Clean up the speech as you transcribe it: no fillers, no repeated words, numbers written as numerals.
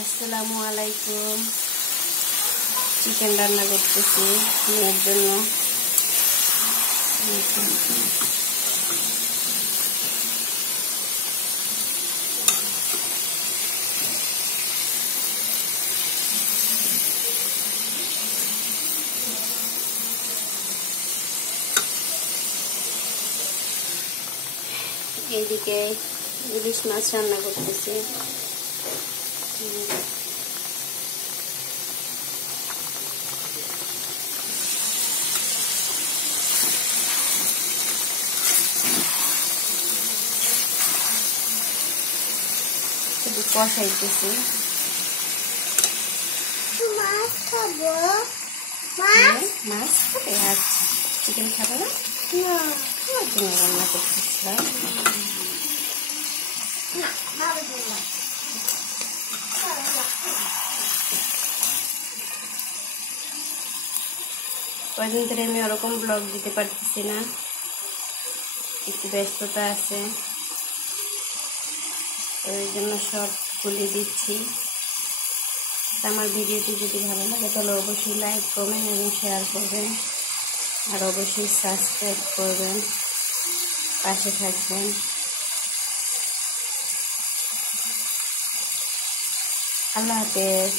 আসসালামু আলাইকুম। চিকেন রান্না করতেছি মেয়ের জন্য। এইদিকে ইলিশ মাছ রান্না করতেছি। কষাইতেছি। মাছ খাবো। মাছ খাবে? আচ্ছা, চিকেন খাবে না? তোমার জন্য রান্না করতেছিলাম। কয়দিন ধরে আমি ওরকম ব্লগ দিতে পারতেছি না, একটু ব্যস্ততা আছে, ওই জন্য সব খুলে দিচ্ছি। আমার ভিডিওটি যদি ভালো লাগে তাহলে অবশ্যই লাইক করবেন এবং শেয়ার করবেন, আর অবশ্যই সাবস্ক্রাইব করবেন, পাশে থাকবেন। আল্লাহ হাফেজ।